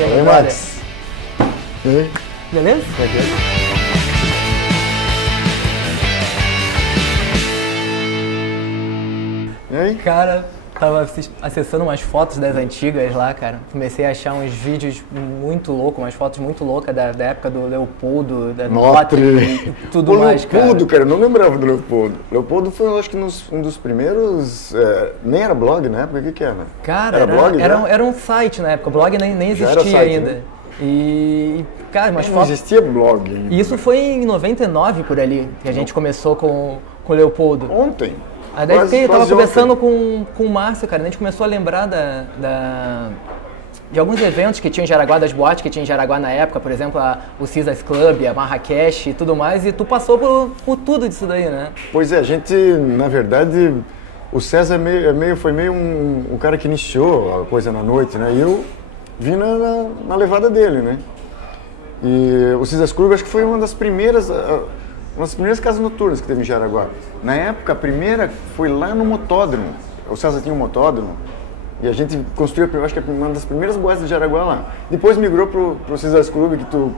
E aí, Oi, brother? Max. E aí? Beleza? E aí? Cara, tava acessando umas fotos das antigas lá, cara. Comecei a achar uns vídeos muito loucos, umas fotos muito loucas da época do Leopoldo, da Notri e tudo mais, cara. Leopoldo, cara, eu não lembrava do Leopoldo. Leopoldo foi, eu acho que, um dos primeiros... nem era blog na época, o que era? Cara, era blog, né? era um site na época, o blog nem Já era existia site, ainda. né? E, cara, umas Não fotos... existia blog ainda. Isso foi em 99 por ali, que a gente começou com o Leopoldo. Ontem. Aí daí eu tava quase conversando ontem. com o Márcio, cara, a gente começou a lembrar de alguns eventos que tinham em Jaraguá, das boates que tinha em Jaraguá na época, por exemplo, o Caesars Club, a Marrakech e tudo mais, e tu passou por tudo disso daí, né? Pois é, a gente, na verdade, o César foi meio um cara que iniciou a coisa na noite, né? E eu vim na levada dele, né? E o Caesars Club acho que foi uma das primeiras casas noturnas que teve em Jaraguá. Na época, a primeira foi lá no motódromo. O César tinha um motódromo e a gente construiu, acho que uma das primeiras boates de Jaraguá lá. Depois migrou pro Caesars Club, que tu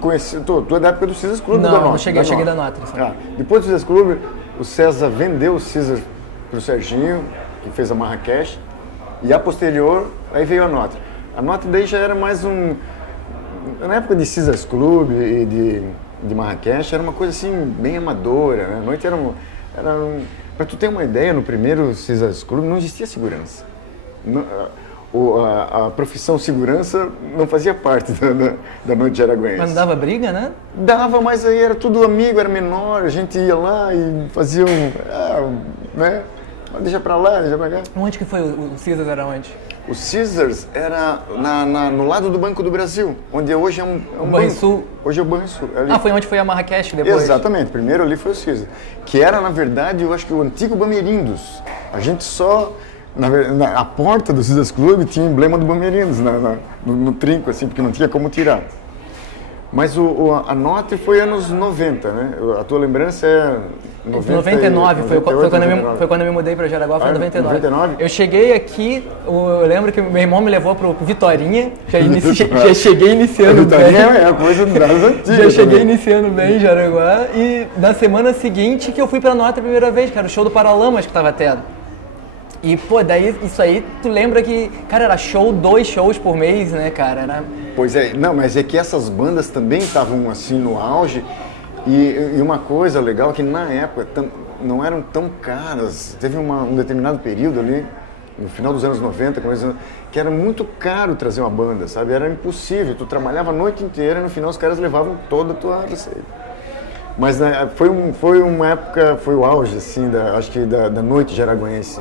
conhecia, tu é da época do Caesars Club? Não, eu cheguei da Notri. Depois do Caesars Club, o César vendeu o Caesars pro Serginho, que fez a Marrakech, e a posterior, aí veio a Notri. A Notri daí já era mais na época de Caesars Club e de Marrakech, era uma coisa assim, bem amadora, né? A noite para tu ter uma ideia, no primeiro Caesars Club não existia segurança. A profissão segurança não fazia parte da noite jaraguense. Mas não dava briga, né? Dava, mas aí era tudo amigo, era menor, a gente ia lá e fazia né? Deixa pra lá, deixa pra cá. Onde que foi o Caesars, era onde? O Caesars era no lado do Banco do Brasil, onde hoje é um Banrisul. Hoje é o Banrisul. Foi onde foi a Marrakech depois? Exatamente, primeiro ali foi o Caesars, que era, na verdade, eu acho que o antigo Bamerindos. A gente só, a porta do Caesars Club tinha o emblema do Bamerindos no trinco, assim, porque não tinha como tirar. Mas a Notri foi anos 90, né? A tua lembrança é... 99, foi quando eu me mudei para Jaraguá, foi em 99. Eu cheguei aqui, eu lembro que meu irmão me levou pro Vitorinha, já cheguei iniciando bem. É a coisa das antigas. Já cheguei iniciando bem em Jaraguá, e na semana seguinte que eu fui pra Notri a primeira vez, cara, o show do Paralamas que tava tendo. E, pô, daí, isso aí, tu lembra que, cara, era 2 shows por mês, né, cara? Pois é, não, mas é que essas bandas também estavam, assim, no auge, e uma coisa legal é que, na época, não eram tão caras. Teve um determinado período ali, no final dos anos 90, que era muito caro trazer uma banda, sabe? Era impossível, tu trabalhava a noite inteira e no final os caras levavam toda a tua receita. Mas né, foi uma época, foi o auge, assim, acho que da noite jaraguense.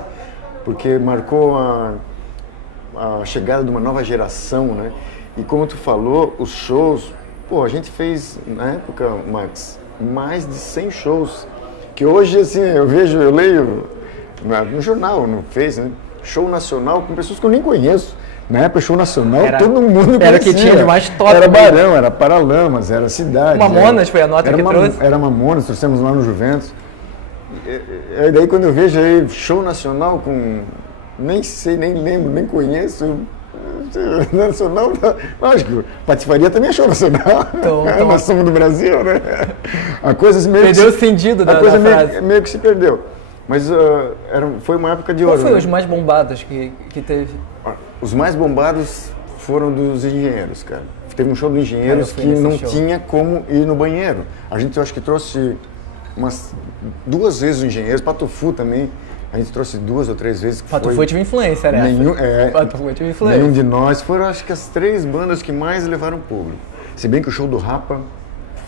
Porque marcou a chegada de uma nova geração, né? E como tu falou, os shows, pô, a gente fez, na época, Max, mais de 100 shows, que hoje, assim, eu leio no jornal, no Face, né? Show nacional com pessoas que eu nem conheço. Na época, show nacional, todo mundo conhecia. Era o que tinha de mais top. Era Barão, era Paralamas, era Cidade. Mamonas foi a nota que trouxe. Era Mamonas, trouxemos lá no Juventus. E daí quando eu vejo aí show nacional com, nem sei, nem lembro, nem conheço, nacional, lógico, Patifaria também é show nacional, nós somos do Brasil, né? A coisa meio perdeu o sentido da frase. Meio que se perdeu, mas foi uma época de ouro. Qual foi os mais bombados que teve? Os mais bombados foram dos Engenheiros, cara. Teve um show dos Engenheiros que não tinha como ir no banheiro. A gente, eu acho que trouxe umas 2 vezes o Engenheiros, Patufu também, a gente trouxe 2 ou 3 vezes. Patufu tive influência, né? Patufu tive influência. Nenhum de nós, foram acho que as 3 bandas que mais levaram público. Se bem que o show do Rapa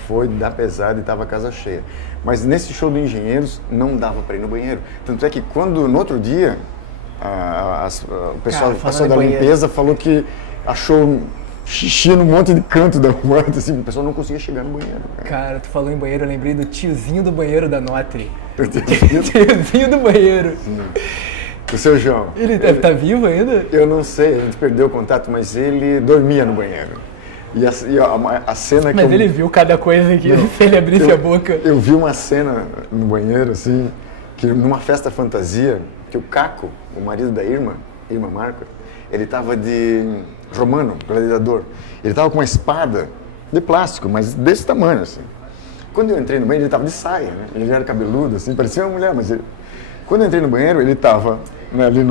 foi da pesada e estava a casa cheia. Mas nesse show do Engenheiros não dava para ir no banheiro. Tanto é que quando, no outro dia, o pessoal da limpeza falou que achou xixi num monte de canto da porta, assim, o pessoal não conseguia chegar no banheiro. Cara, tu falou em banheiro, eu lembrei do tiozinho do banheiro da Notri. Tiozinho do banheiro. O seu João. Ele deve estar vivo ainda? Eu não sei, a gente perdeu o contato, mas ele dormia no banheiro. E a cena que Mas ele viu cada coisa aqui, se ele abrisse a boca. Eu vi uma cena no banheiro, assim, que numa festa fantasia, que o Caco, o marido da Irma Marco, ele tava de romano, gladiador. Ele estava com uma espada de plástico, mas desse tamanho, assim. Quando eu entrei no banheiro, ele estava de saia, né? Ele já era cabeludo, assim, parecia uma mulher, mas quando eu entrei no banheiro, ele estava, né, ali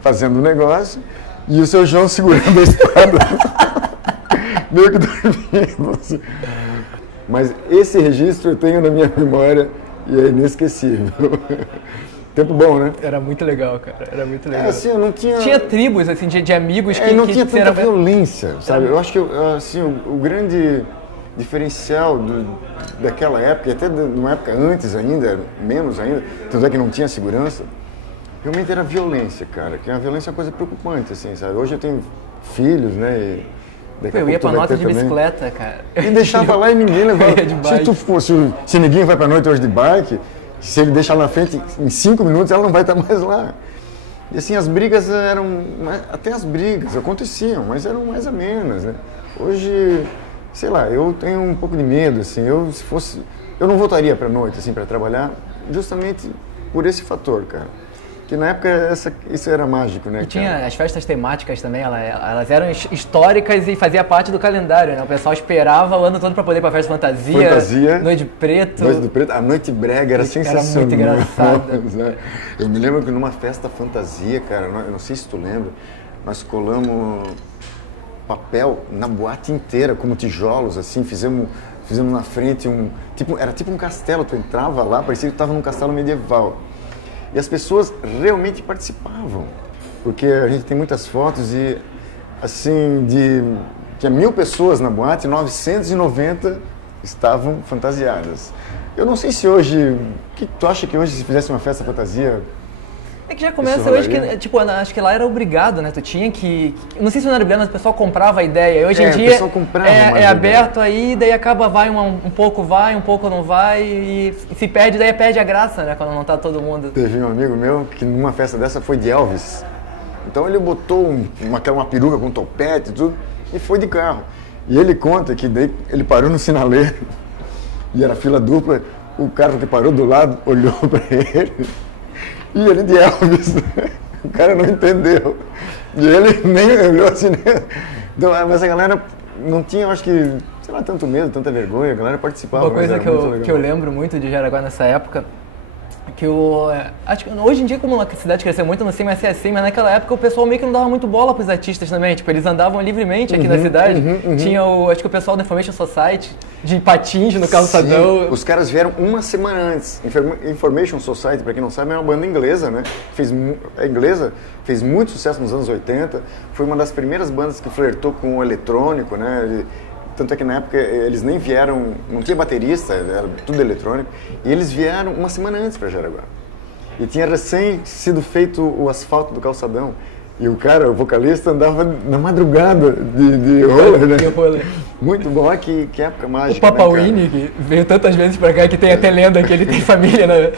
fazendo um negócio e o seu João segurando a espada, meio que dormindo, assim. Mas esse registro eu tenho na minha memória e é inesquecível. Tempo bom, né? Era muito legal, cara. Era muito legal. Assim, eu não tinha... Tinha tribos, assim, de amigos que... não tinha tanta violência, sabe? Eu acho que, assim, o grande diferencial daquela época, e até de uma época antes ainda, menos ainda, tanto é que não tinha segurança, realmente era a violência, cara. Que a violência é uma coisa preocupante, assim, sabe? Hoje eu tenho filhos, né? Eu ia pra nota de bicicleta, cara. E deixava lá e ninguém levava. Se ninguém vai pra noite hoje de bike, se ele deixar na frente, em 5 minutos ela não vai estar mais lá. E assim, as brigas eram... Até as brigas aconteciam, mas eram mais amenas, né? Hoje, sei lá, eu tenho um pouco de medo, assim. Eu não voltaria pra noite, assim, pra trabalhar, justamente por esse fator, cara. Que na época isso era mágico, né? E tinha as festas temáticas também, elas eram históricas e fazia parte do calendário, né? O pessoal esperava o ano todo para poder ir pra festa fantasia, Noite de Preto. Noite de Preto, a Noite Brega era sensacional. Era muito engraçada. Eu me lembro que numa festa fantasia, cara, eu não sei se tu lembra, nós colamos papel na boate inteira, como tijolos, assim, fizemos na frente era tipo um castelo, tu entrava lá, parecia que tu estava num castelo medieval. E as pessoas realmente participavam, porque a gente tem muitas fotos e, assim, tinha 1000 pessoas na boate, 990 estavam fantasiadas. Eu não sei se hoje, o que tu acha que hoje se fizesse uma festa fantasia... É que já começa hoje que, tipo, acho que lá era obrigado, né? Tu tinha que... Não sei se não era obrigado, mas o pessoal comprava a ideia. Hoje em dia é aberto aí, daí acaba, vai um pouco vai, um pouco não vai, e se perde, daí perde a graça, né? Quando não tá todo mundo. Teve um amigo meu que numa festa dessa foi de Elvis. Então ele botou uma peruca com topete e tudo, e foi de carro. E ele conta que daí ele parou no sinaleiro, e era fila dupla, o cara que parou do lado olhou pra ele... E ele de Elvis, o cara não entendeu. E ele nem olhou assim, né? Então, mas a galera não tinha, eu acho que, sei lá, tanto medo, tanta vergonha, a galera participava. Uma coisa que eu lembro muito de Jaraguá nessa época, que acho que hoje em dia, como a cidade cresceu muito, não sei mais se é assim, mas naquela época o pessoal meio que não dava muito bola pros artistas também, tipo, eles andavam livremente aqui na cidade. Tinha acho que o pessoal do Information Society, de patins no calçadão. Sim, os caras vieram uma semana antes. Information Society, pra quem não sabe, é uma banda inglesa, né? Fez muito sucesso nos anos 80, foi uma das primeiras bandas que flertou com o eletrônico, né? Tanto é que na época eles nem vieram, não tinha baterista, era tudo eletrônico, e eles vieram uma semana antes para Jaraguá. E tinha recém sido feito o asfalto do calçadão. E o cara, o vocalista, andava na madrugada de roller, né? Muito bom, olha que época mágica. O Papa Winnie, que veio tantas vezes pra cá, que tem até lenda que ele tem família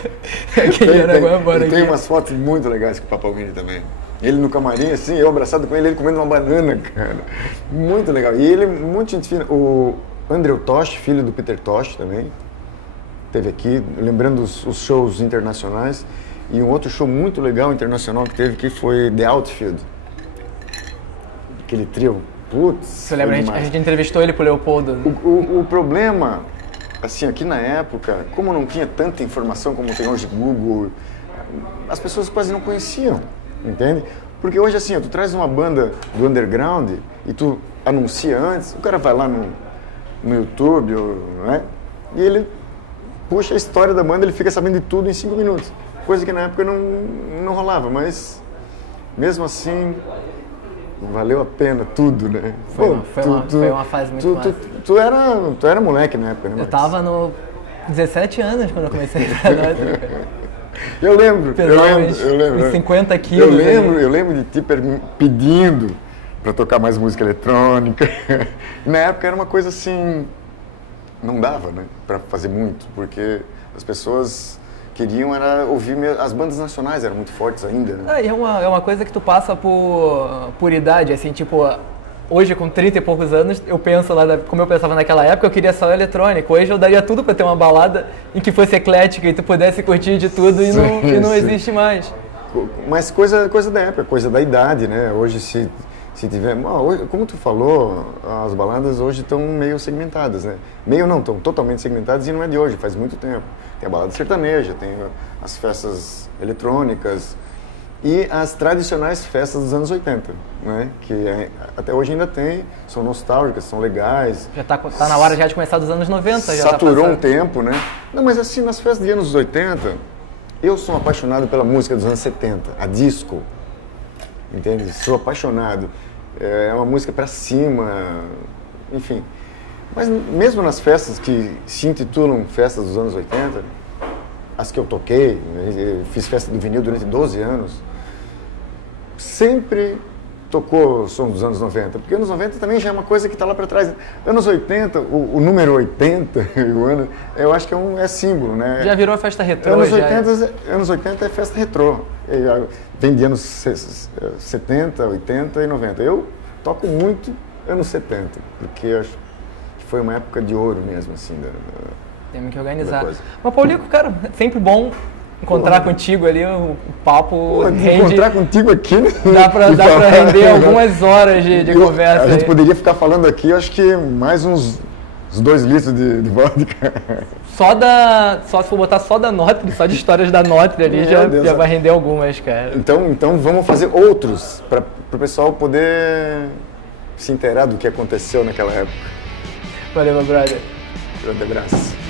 aqui em Jaraguá. Tem umas fotos muito legais com o Papa Winnie também. Ele no camarim, assim, eu abraçado com ele comendo uma banana, cara. Muito legal. E ele, muito gente fina. O Andrew Tosh, filho do Peter Tosh também, teve aqui, lembrando os shows internacionais. E um outro show muito legal internacional que teve, que foi The Outfield. Aquele trio. Putz, você lembra? A gente entrevistou ele pro Leopoldo. O problema, assim, aqui na época, como não tinha tanta informação como tem hoje Google, as pessoas quase não conheciam. Entende? Porque hoje, assim, tu traz uma banda do underground e tu anuncia antes, o cara vai lá no YouTube, né? E ele puxa a história da banda, ele fica sabendo de tudo em 5 minutos. Coisa que na época não rolava, mas mesmo assim valeu a pena tudo, né? Foi uma fase muito massa. Tu era moleque na época, né? Eu tava no 17 anos quando eu comecei a entrar na Eu lembro. Uns 50 quilos. Eu lembro de ti pedindo para tocar mais música eletrônica. E na época era uma coisa assim, não dava, né, para fazer muito, porque as pessoas queriam ouvir as bandas nacionais, eram muito fortes ainda, né? É uma coisa que tu passa por idade, assim, tipo, hoje com 30 e poucos anos, eu penso lá, como eu pensava naquela época, eu queria só eletrônico. Hoje eu daria tudo para ter uma balada em que fosse eclética e tu pudesse curtir de tudo e não existe mais. Mas coisa da época, coisa da idade, né? Hoje se Se tiver, hoje, como tu falou, as baladas hoje estão meio segmentadas, né? Meio não, estão totalmente segmentadas e não é de hoje, faz muito tempo. Tem a balada sertaneja, tem as festas eletrônicas e as tradicionais festas dos anos 80, né? Que até hoje ainda tem, são nostálgicas, são legais. Já tá na hora já de começar dos anos 90, já saturou tá um tempo, né? Não, mas assim, nas festas de anos 80, eu sou apaixonado pela música dos anos 70, a disco. Entende? Sou apaixonado. É uma música pra cima, enfim. Mas mesmo nas festas que se intitulam festas dos anos 80, as que eu toquei, fiz festa do vinil durante 12 anos, sempre tocou som dos anos 90, porque anos 90 também já é uma coisa que está lá para trás. Anos 80, o número 80, eu acho que é símbolo, né? Já virou a festa retrô. Anos 80 é festa retrô. Vem de anos 70, 80 e 90. Eu toco muito anos 70, porque acho que foi uma época de ouro mesmo, assim. Temos que organizar. Mas, Paulico, cara, sempre bom encontrar contigo ali, o papo rende... Encontrar contigo aqui, né? Dá pra render algumas horas de conversa. A gente poderia ficar falando aqui, acho que mais uns 2 litros de vodka. Só se for botar só da Notre, só de histórias da Notre ali, já vai render algumas, cara. Então vamos fazer outros, para o pessoal poder se inteirar do que aconteceu naquela época. Valeu, meu brother. Grande abraço.